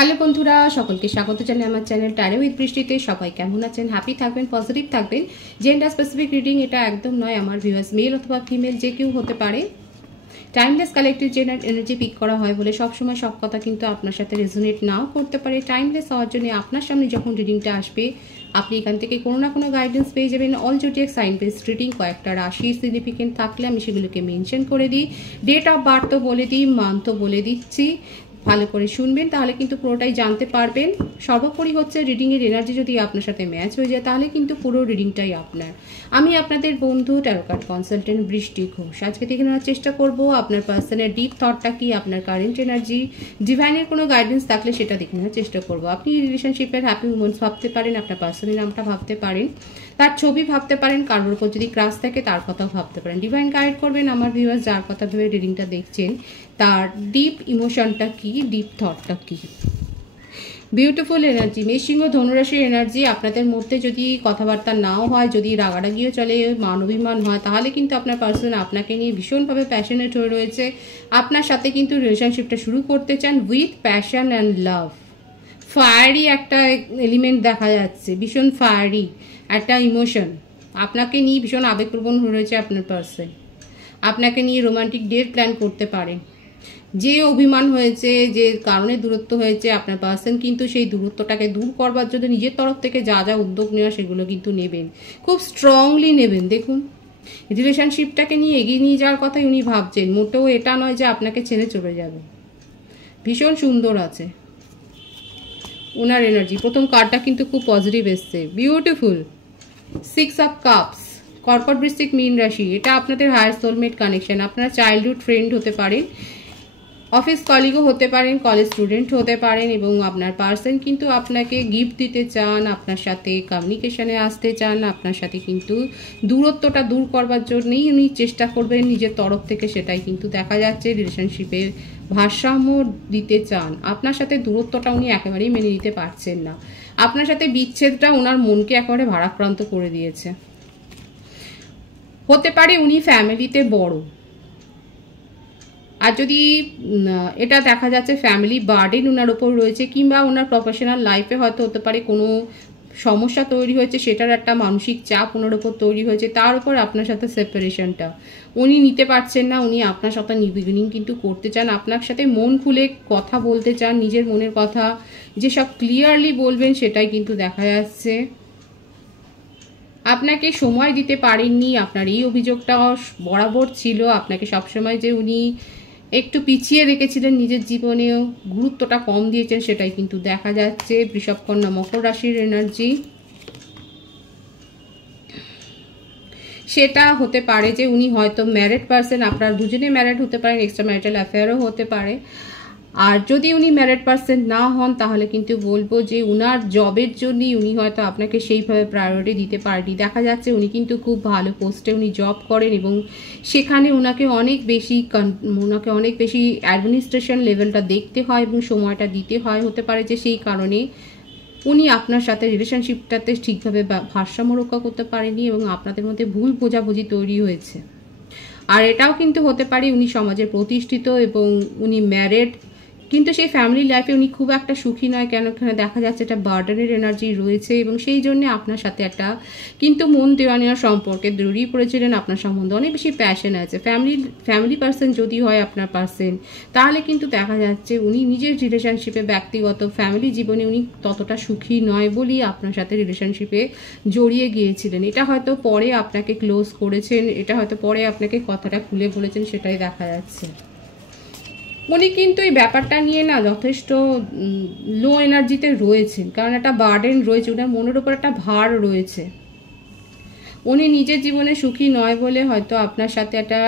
Hello বন্ধুরা, সকলকে স্বাগত জানাই আমার চ্যানেল টারে উইথ বৃষ্টিতে। সবাই কেমন আছেন? হ্যাপি থাকবেন, পজিটিভ থাকবেন। জেন্ডার স্পেসিফিক রিডিং এটা একদম নয়। আমার ভিউয়ার্স মেল অথবা ফিমেল যে কেউ হতে পারে। Timeless collective gender energy pick করা হয় বলে সবসময় সব কথা কিন্তু আপনার সাথে রেজোনেট নাও করতে পারে। টাইমলেস হওয়ার জন্য আপনার সামনে যখন রিডিংটা আসবে আপনি এখান থেকে কোনো না কোনো গাইডেন্স পেয়ে যাবেন। All zodiac sign based reading, কয়েকটা রাশি সিগনিফিকেন্ট থাকলে আমি সেগুলোকে মেনশন করে দিই, ডেট অফ বার্থও বলে দিই, মান্থও বলে দিচ্ছি। ভালো করে শুনবেন, তাহলে কিন্তু পুরোটাই জানতে পারবেন। সর্বোপরি হচ্ছে রিডিংয়ের এনার্জি যদি আপনার সাথে ম্যাচ হয়ে যায় তাহলে কিন্তু পুরো রিডিংটাই আপনার। আমি আপনাদের বন্ধু ট্যারো কার্ড কনসালটেন্ট বৃষ্টি ঘোষ। আজকে দেখে নেওয়ার চেষ্টা করব আপনার পার্সনের ডিপ থটটা কি, আপনার কারেন্ট এনার্জি, ডিভাইনের কোনো গাইডেন্স থাকলে সেটা দেখে নেওয়ার চেষ্টা করব। আপনি রিলেশনশিপের হ্যাপি উমেন্স ভাবতে পারেন, আপনার পার্সনের নামটা ভাবতে পারেন, তার ছবি ভাবতে পারেন, কারোর উপর যদি ক্রাশ থাকে তার কথাও ভাবতে পারেন। ডিভাইন গাইড করবেন আমার ভিউয়ার্স যার কথা ভেবে রিডিংটা দেখছেন, তার ডিপ ইমোশনটা কি, ডিপ থটটা কি। বিউটিফুল এনার্জি, মেষিং ও ধনুরাশির এনার্জি। আপনাদের মধ্যে যদি কথাবার্তা নাও হয়, যদি রাগারাগিও চলে, মান অভিমান হয়, তাহলে কিন্তু আপনার পার্সন আপনাকে নিয়ে ভীষণভাবে প্যাশনেট হয়ে রয়েছে। আপনার সাথে কিন্তু রিলেশনশিপটা শুরু করতে চান with passion and love. Fiery একটা এলিমেন্ট দেখা যাচ্ছে, ভীষণ ফায়ারি একটা ইমোশন। আপনাকে নিয়ে ভীষণ আবেগপ্রবণ হয়ে রয়েছে আপনার পার্সন। আপনাকে নিয়ে রোমান্টিক ডেট প্ল্যান করতে পারে। যে অভিমান হয়েছে, যে কারণে দূরত্ব হয়েছে, আপনার পার্সন কিন্তু সেই দূরত্বটাকে দূর করবার জন্য নিজের তরফ থেকে যা যা উদ্যোগ নেওয়া সেগুলো কিন্তু নেবেন, খুব স্ট্রংলি নেবেন। দেখুন, রিলেশনশিপটাকে নিয়ে এগিয়ে নিয়ে যাওয়ার কথাই উনি ভাবছেন, মোটেও এটা নয় যে আপনাকে ছেড়ে চলে যাবে। ভীষণ সুন্দর আছে ওনার এনার্জি। প্রথম কার্ডটা কিন্তু খুব পজিটিভ এসছে, বিউটিফুল। 6 অফ কাপস, কর্কট বৃশ্চিক মীন রাশি। এটা আপনাদের হায়ার সোলমেট কানেকশন। আপনারা চাইল্ডহুড ফ্রেন্ড হতে পারেন, অফিস কলিগও হতে পারেন, কলেজ স্টুডেন্ট হতে পারেন, এবং আপনার পার্সন কিন্তু আপনাকে গিফট দিতে চান, আপনার সাথে কমিউনিকেশনে আসতে চান, আপনার সাথে কিন্তু দূরত্বটা দূর করবার জন্যই উনি চেষ্টা করবেন নিজের তরফ থেকে, সেটাই কিন্তু দেখা যাচ্ছে। রিলেশনশিপের ভারসাম্য দিতে চান। আপনার সাথে দূরত্বটা উনি একেবারেই মেনে নিতে পারছেন না। আপনার সাথে বিচ্ছেদটা ওনার মনকে একেবারে ভারাক্রান্ত করে দিয়েছে। হতে পারে উনি ফ্যামিলিতে বড়, আর যদি এটা দেখা যাচ্ছে ফ্যামিলি বার্ডেন ওনার ওপর রয়েছে, কিংবা ওনার প্রফেশনাল লাইফে হয়তো হতে পারে কোনো সমস্যা তৈরি হয়েছে, সেটার একটা মানসিক চাপ ওনার ওপর তৈরি হয়েছে, তার উপর আপনার সাথে সেপারেশনটা উনি নিতে পারছেন না। উনি আপনার সাথে নিউ বিগিনিং কিন্তু করতে চান, আপনার সাথে মন খুলে কথা বলতে চান, নিজের মনের কথা যে সব ক্লিয়ারলি বলবেন সেটাই কিন্তু দেখা যাচ্ছে। আপনাকে সময় দিতে পারেননি, আপনার এই অভিযোগটা বরাবর ছিল। আপনাকে সবসময় যে উনি একটু পিছিয়ে রেখেছিলেন নিজের জীবনেও, গুরুত্বটা কম দিয়েছেন, সেটাই কিন্তু দেখা যাচ্ছে। বৃষভ, কন্যা, মকর রাশির এনার্জি। সেটা হতে পারে যে উনি হয়তো ম্যারিড পার্সন, আপনার দুজনে ম্যারিড হতে পারেন, এক্সট্রা ম্যারিটাল অ্যাফেয়ারও হতে পারে। আর যদি উনি ম্যারিড পার্সন না হন তাহলে কিন্তু বলবো যে উনার জবের জন্যই উনি হয়তো আপনাকে সেইভাবে প্রায়োরিটি দিতে পারেনি। দেখা যাচ্ছে উনি কিন্তু খুব ভালো পোস্টে উনি জব করেন, এবং সেখানে ওনাকে অনেক বেশি অ্যাডমিনিস্ট্রেশন লেভেলটা দেখতে হয় এবং সময়টা দিতে হয়। হতে পারে যে সেই কারণে উনি আপনার সাথে রিলেশনশিপটাতে ঠিকভাবে ভারসাম্য রক্ষা করতে পারেনি এবং আপনাদের মধ্যে ভুল বোঝাবুঝি তৈরি হয়েছে। আর এটাও কিন্তু হতে পারে উনি সমাজে প্রতিষ্ঠিত এবং উনি ম্যারিড, কিন্তু সেই ফ্যামিলি লাইফে উনি খুব একটা সুখী নয়। কেন এখানে দেখা যাচ্ছে একটা বার্ডেনের এনার্জি রয়েছে, এবং সেই জন্য আপনার সাথে একটা কিন্তু মন দেওয়া নেওয়ার সম্পর্কে জড়িয়ে পড়েছিলেন। আপনার সম্বন্ধে অনেক বেশি প্যাশন আছে। ফ্যামিলি পার্সন যদি হয় আপনার পার্সন, তাহলে কিন্তু দেখা যাচ্ছে উনি নিজের রিলেশনশিপে, ব্যক্তিগত ফ্যামিলি জীবনে উনি ততটা সুখী নয় বলেই আপনার সাথে রিলেশনশিপে জড়িয়ে গিয়েছিলেন। এটা হয়তো পরে আপনাকে ক্লোজ করেছেন, এটা হয়তো পরে আপনাকে কথাটা খুলে বলেছেন, সেটাই দেখা যাচ্ছে। উনি কিন্তু এই ব্যাপারটা নিয়ে না যথেষ্ট লো এনার্জিতে রয়েছেন, কারণ একটা বার্ডেন রয়েছে, ওনার মনের উপর একটা ভার রয়েছে। উনি নিজের জীবনে সুখী নয় বলে হয়তো আপনার সাথে একটা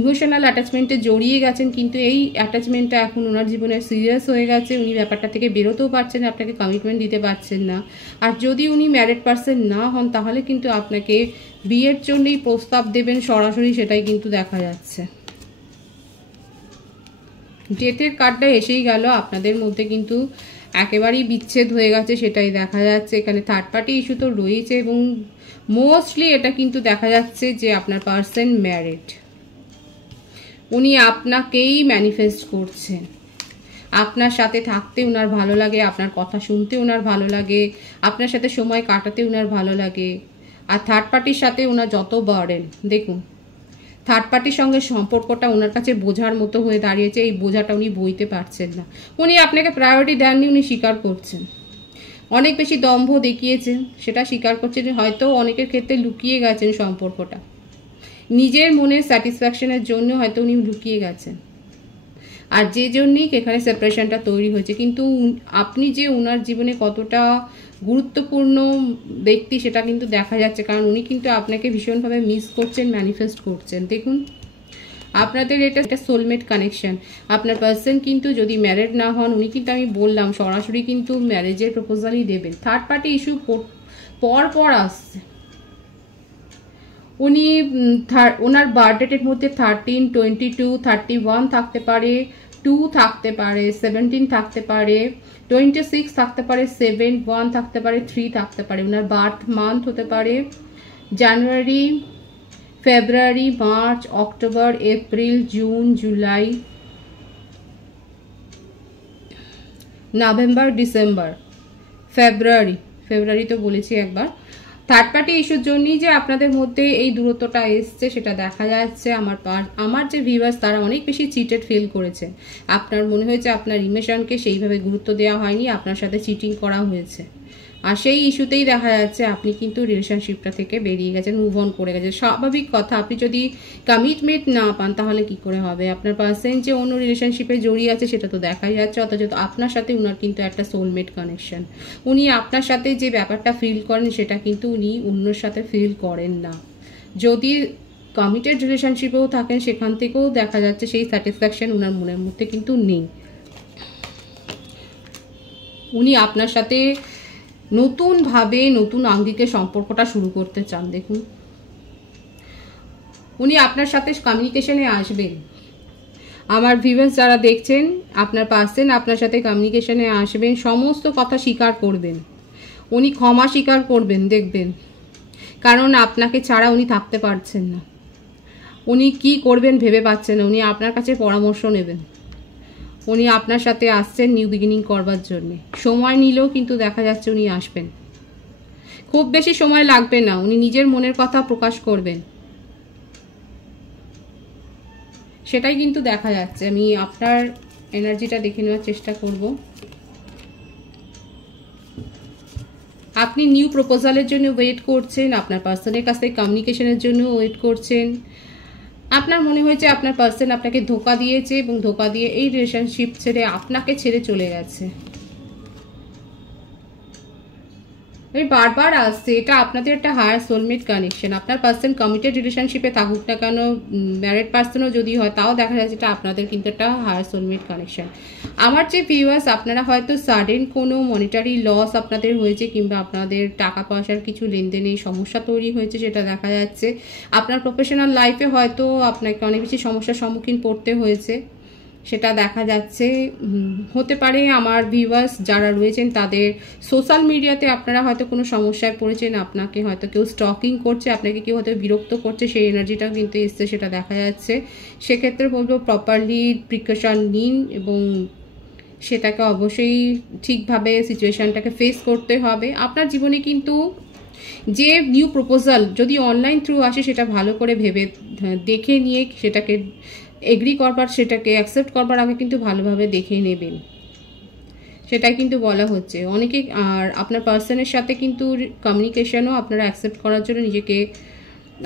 ইমোশনাল অ্যাটাচমেন্টে জড়িয়ে গেছেন, কিন্তু এই অ্যাটাচমেন্টটা এখন ওনার জীবনে সিরিয়াস হয়ে গেছে। উনি ব্যাপারটা থেকে বেরোতেও পারছেন না, আপনাকে কমিটমেন্ট দিতে পারছেন না। আর যদি উনি ম্যারিড পার্সন না হন তাহলে কিন্তু আপনাকে বিয়ের জন্যই প্রস্তাব দেবেন সরাসরি, সেটাই কিন্তু দেখা যাচ্ছে। ডেথের কার্ডটা এসেই গেল। আপনাদের মধ্যে কিন্তু একেবারেই বিচ্ছেদ হয়ে গেছে, সেটাই দেখা যাচ্ছে। এখানে থার্ড পার্টি ইস্যু তো রয়েছে, এবং মোস্টলি এটা কিন্তু দেখা যাচ্ছে যে আপনার পার্সন ম্যারিড, উনি আপনাকেই ম্যানিফেস্ট করছেন। আপনার সাথে থাকতে ওনার ভালো লাগে, আপনার কথা শুনতে ওনার ভালো লাগে, আপনার সাথে সময় কাটাতে ওনার ভালো লাগে। আর থার্ড পার্টির সাথে ওনার যত বার্ডেন, দেখুন থার্ড পার্টির সঙ্গে সম্পর্কটা ওনার কাছে বোঝার মতো হয়ে দাঁড়িয়েছে। এই বোঝাটা উনি বইতে পারছেন না। উনি আপনাকে প্রায়োরিটি দেননি, উনি স্বীকার করছেন। অনেক বেশি দম্ভ দেখিয়েছেন, সেটা স্বীকার করছেন। হয়তো অনেকের ক্ষেত্রে লুকিয়ে গেছেন সম্পর্কটা, নিজের মনের স্যাটিসফ্যাকশনের জন্য হয়তো উনি লুকিয়ে গেছেন। আর যে জন্যই এখানে সেপারেশনটা তৈরি হয়েছে। কিন্তু আপনি যে ওনার জীবনে কতটা গুরুত্বপূর্ণ ব্যক্তি সেটা কিন্তু দেখা যাচ্ছে, কারণ উনি কিন্তু আপনাকে ভীষণভাবে মিস করছেন, ম্যানিফেস্ট করছেন। দেখুন আপনাদের এটা সোলমেট কানেকশন। আপনার পার্সন কিন্তু যদি ম্যারিড না হন, উনি কিন্তু আমি বললাম সরাসরি কিন্তু ম্যারেজের প্রপোজালই দেবেন। থার্ড পার্টি ইস্যু পর আসছে। উনি ওনার বার্থডেটের মধ্যে 13, 22, 31 থাকতে পারে, 2 থাকতে পারে, 17 থাকতে পারে, 26 থাকতে পারে, 7, 1 থাকতে পারে, 3 থাকতে পারে। ওনার বার্থ মান্থ হতে পারে January, February, March, October, April, June, July, November, December, February তো বলেছি একবার। থার্ড পার্টি ইস্যুর জন্যই যে আপনাদের মধ্যে এই দূরত্বটা এসছে সেটা দেখা যাচ্ছে। আমার যে ভিউয়ার্স তারা অনেক বেশি চিটেড ফিল করেছে। আপনার মনে হয়েছে আপনার ইমোশনকে সেইভাবে গুরুত্ব দেওয়া হয়নি, আপনার সাথে চিটিং করা হয়েছে। আর সেই ইস্যুতেই দেখা যাচ্ছে আপনি কিন্তু রিলেশনশিপটা থেকে বেরিয়ে গেছেন, মুভ অন করে গেছেন। স্বাভাবিক কথা, আপনি যদি কমিটমেন্ট না পান তাহলে কি করে হবে? আপনার পার্সন যে অন্য রিলেশনশিপে জড়িয়ে আছে সেটা তো দেখাই যাচ্ছে। অথচ আপনার সাথে উনার কিন্তু একটা সোলমেট কানেকশন। উনি আপনার সাথে যে ব্যাপারটা ফিল করেন সেটা কিন্তু উনি অন্যর সাথে ফিল করেন না। যদি কমিটেড রিলেশনশিপেও থাকেন সেখান থেকেও দেখা যাচ্ছে সেই স্যাটিসফ্যাকশন উনার মনের মধ্যে কিন্তু নেই। উনি আপনার সাথে নতুনভাবে নতুন আঙ্গিকে সম্পর্কটা শুরু করতে চান। দেখুন উনি আপনার সাথে কমিউনিকেশনে আসবেন। আমার ভিউয়ার্স যারা দেখছেন, আপনার পার্সন আপনার সাথে কমিউনিকেশনে আসবেন, সমস্ত কথা স্বীকার করবেন, উনি ক্ষমা স্বীকার করবেন। দেখবেন কারণ আপনাকে ছাড়া উনি থাকতে পারছেন না, উনি কি করবেন ভেবে পাচ্ছেন না। উনি আপনার কাছে পরামর্শ নেবেন। উনি আপনার সাথে আসছেন নিউ বিগিনিং করবার জন্য। সময় নিলেও কিন্তু দেখা যাচ্ছে উনি আসবেন। খুব বেশি সময় লাগবে না, উনি নিজের মনের কথা প্রকাশ করবেন, সেটাই কিন্তু দেখা যাচ্ছে। আমি আপনার এনার্জিটা দেখে নেওয়ার চেষ্টা করব। আপনি নিউ প্রপোজালের জন্য ওয়েট করছেন, আপনার পার্সনের কাছ থেকে কমিউনিকেশনের জন্য ওয়েট করছেন। আপনার মনে হয়েছে আপনার পার্সন আপনাকে ধোকা দিয়েছে এবং ধোকা দিয়ে এই রিলেশনশিপ ছেড়ে আপনাকে ছেড়ে চলে গেছে। বারবার আসছে, এটা আপনাদের একটা হায়ার সোলমেট কানেকশন। আপনার পার্সন কমিটেড রিলেশনশিপে থাকুক না কেন, ম্যারিড পার্সনও যদি হয়, তাও দেখা যাচ্ছে এটা আপনাদের কিন্তু একটা হায়ার সোলমেট কানেকশন। আমার যে ভিউয়ার্স, আপনারা হয়তো সাডেন কোনো মনিটারি লস আপনাদের হয়েছে, কিংবা আপনাদের টাকা পয়সার কিছু লেনদেনে সমস্যা তৈরি হয়েছে, সেটা দেখা যাচ্ছে। আপনার প্রফেশনাল লাইফে হয়তো আপনাকে অনেক বেশি সমস্যার সম্মুখীন পড়তে হয়েছে, সেটা দেখা যাচ্ছে। হতে পারে আমার ভিউয়ার্স যারা রয়েছেন তাদের সোশ্যাল মিডিয়াতে আপনারা হয়তো কোনো সমস্যায় পড়েছেন, আপনাকে হয়তো কেউ স্টকিং করছে, আপনাকে কেউ হয়তো বিরক্ত করছে, সেই এনার্জিটাও কিন্তু এসছে, সেটা দেখা যাচ্ছে। সেক্ষেত্রে বলবো প্রপারলি প্রিকশন নিন এবং সেটাকে অবশ্যই ঠিকভাবে সিচুয়েশানটাকে ফেস করতে হবে। আপনার জীবনে কিন্তু যে নিউ প্রপোজাল যদি অনলাইন থ্রু আসে সেটা ভালো করে ভেবে দেখে নিয়ে সেটাকে এগ্রি করবার, সেটাকে অ্যাকসেপ্ট করবার আগে কিন্তু ভালোভাবে দেখে নেবেন, সেটাই কিন্তু বলা হচ্ছে অনেকে। আর আপনার পার্সনের সাথে কিন্তু কমিউনিকেশনও আপনারা অ্যাকসেপ্ট করার জন্য নিজেকে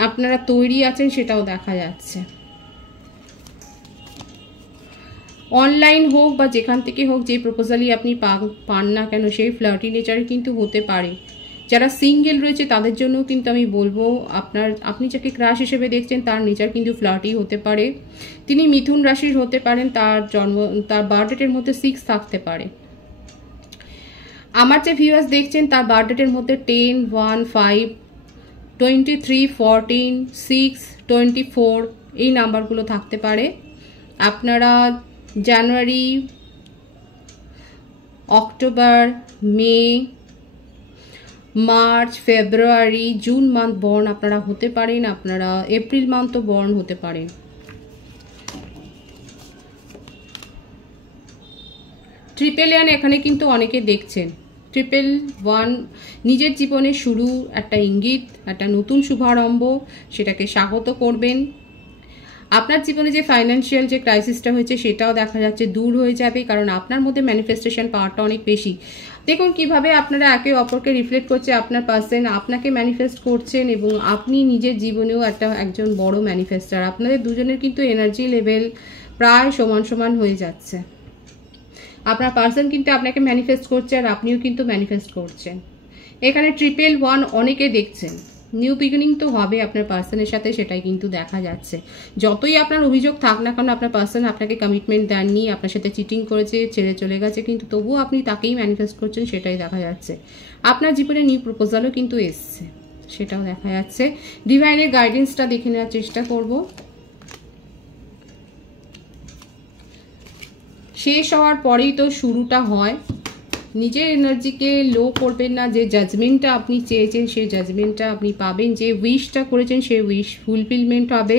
আপনারা তৈরি আছেন, সেটাও দেখা যাচ্ছে। অনলাইন হোক বা যেখান থেকে হোক, যে প্রপোজালই আপনি পান না কেন, সেই ফ্লার্টি নেচারে কিন্তু হতে পারে। যারা সিঙ্গেল রয়েছে তাদের জন্য কিন্তু আমি বলবো, আপনি যাকে ক্রাশ হিসেবে দেখছেন তার নেচার কিন্তু ফ্লার্টি হতে পারে। তিনি মিথুন রাশির হতে পারেন, তার বার্থডেটের মধ্যে 6 থাকতে পারে। আমার যে ভিউয়ার্স দেখছেন তার বার্থডেটের মধ্যে 10, 1, 5, 23, 14, 6, 24 এই নাম্বারগুলো থাকতে পারে। আপনারা জানুয়ারি, অক্টোবর, মে, মার্চ, ফেব্রুয়ারি, জুন মান্থ বর্ন আপনারা হতে পারেন। আপনারা এপ্রিল মান্থও বর্ন হতে পারেন। 111 এখানে কিন্তু অনেকে দেখছেন। 111 নিজের জীবনে শুরু, একটা ইঙ্গিত, একটা নতুন শুভারম্ভ, সেটাকে স্বাগত করবেন। আপনার জীবনে যে ফাইন্যান্সিয়াল যে ক্রাইসিসটা হয়েছে সেটাও দেখা যাচ্ছে দূর হয়ে যাবে, কারণ আপনার মধ্যে ম্যানিফেস্টেশন পাওয়ারটা অনেক বেশি। দেখুন কিভাবে আপনারা একে অপরকে রিফ্লেক্ট করছে, আপনার পার্সন আপনাকে ম্যানিফেস্ট করছেন এবং আপনি নিজের জীবনেও একজন বড় ম্যানিফেস্টার। আপনাদের দুজনের কিন্তু এনার্জি লেভেল প্রায় সমান সমান হয়ে যাচ্ছে। আপনার পার্সন কিন্তু আপনাকে ম্যানিফেস্ট করছে আর আপনিও কিন্তু ম্যানিফেস্ট করছেন। এখানে 111 অনেকে দেখছেন। নিউ বিগিনিং তো হবে আপনার পার্সনের সাথে, সেটাই কিন্তু দেখা যাচ্ছে। যতই আপনার অভিযোগ থাক না কেন, আপনার পার্সন আপনাকে কমিটমেন্ট দেননি, আপনার সাথে চিটিং করেছে, ছেড়ে চলে গেছে, কিন্তু তবুও আপনি তাকেই ম্যানিফেস্ট করছেন, সেটাই দেখা যাচ্ছে। আপনার জীবনে নিউ প্রপোজালও কিন্তু এসছে, সেটাও দেখা যাচ্ছে। ডিভাইনের গাইডেন্সটা দেখে নেওয়ার চেষ্টা করব। শেষ হওয়ার পরেই তো শুরুটা হয়। নিজের এনার্জিকে লো করবেন না। যে জাজমেন্টটা আপনি চেয়েছেন সেই জাজমেন্টটা আপনি পাবেন। যে উইশটা করেছেন সেই উইশ ফুলফিলমেন্ট হবে।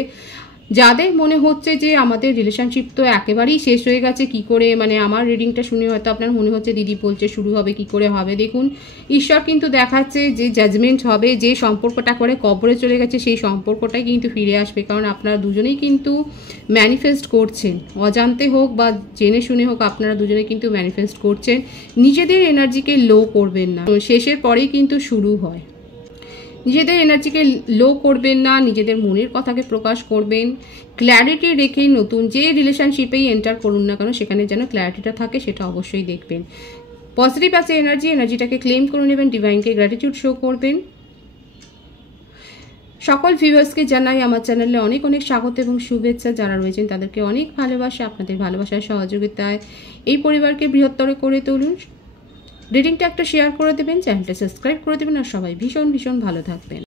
যাদের মনে হচ্ছে যে আমাদের রিলেশনশিপ তো একেবারেই শেষ হয়ে গেছে, কি করে, মানে আমার রিডিংটা শুনে হয়তো আপনার মনে হচ্ছে দিদি বলছে শুরু হবে, কি করে হবে। দেখুন ঈশ্বর কিন্তু দেখাচ্ছে যে জাজমেন্ট হবে। যে সম্পর্কটা করে কবরে চলে গেছে সেই সম্পর্কটাই কিন্তু ফিরে আসবে, কারণ আপনারা দুজনেই কিন্তু ম্যানিফেস্ট করছেন। অজান্তে হোক বা জেনে শুনে হোক, আপনারা দুজনে কিন্তু ম্যানিফেস্ট করছেন। নিজেদের এনার্জিকে লো করবেন না, শেষের পরেই কিন্তু শুরু হয়। নিজেদের এনার্জিকে লো করবেন না, নিজেদের মনের কথাকে প্রকাশ করবেন। ক্ল্যারিটি রেখে নতুন যে রিলেশনশিপেই এন্টার করুন না কেন, সেখানে যেন ক্ল্যারিটিটা থাকে, সেটা অবশ্যই দেখবেন। পজিটিভ আছে এনার্জিটাকে ক্লেম করে নেবেন, ডিভাইনকে গ্র্যাটিটিউড শো করবেন। সকল ভিউয়ার্সকে জানাই আমার চ্যানেলে অনেক অনেক স্বাগত এবং শুভেচ্ছা। যারা রয়েছেন তাদেরকে অনেক ভালোবাসা। আপনাদের ভালোবাসার সহযোগিতায় এই পরিবারকে বৃহত্তর করে তুলুন। রিডিংটা একটা শেয়ার করে দেবেন, চ্যানেলটা সাবস্ক্রাইব করে দেবেন, আর সবাই ভীষণ ভীষণ ভালো থাকবেন।